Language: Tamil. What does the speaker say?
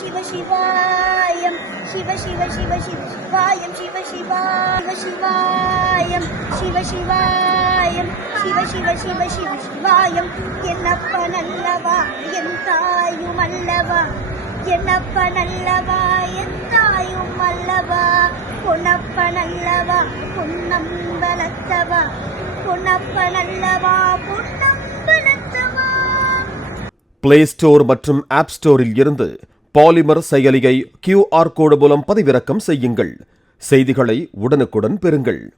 சிவ சிவாயம் சிவ சிவ சிவ சிவாயம் சிவ சிவாயம் சிவ சிவாயம் சிவ சிவ சிவ சிவ சிவாயம் என்னப்ப நல்லவா என் தாயும் அல்லவா என்னப்ப நல்லவா என் தாயும் அல்லவா பொன்னப்ப நல்லவா பொன்னம்பலத்தவா பொன்னப்ப நல்லவா பொன்னம்பலத்தவா. பிளே ஸ்டோர் மற்றும் ஆப் ஸ்டோரில் இருந்து பாலிமர் செயலியை QR கோடு மூலம் பதிவிறக்கம் செய்யுங்கள். செய்திகளை உடனுக்குடன் பெறுங்கள்.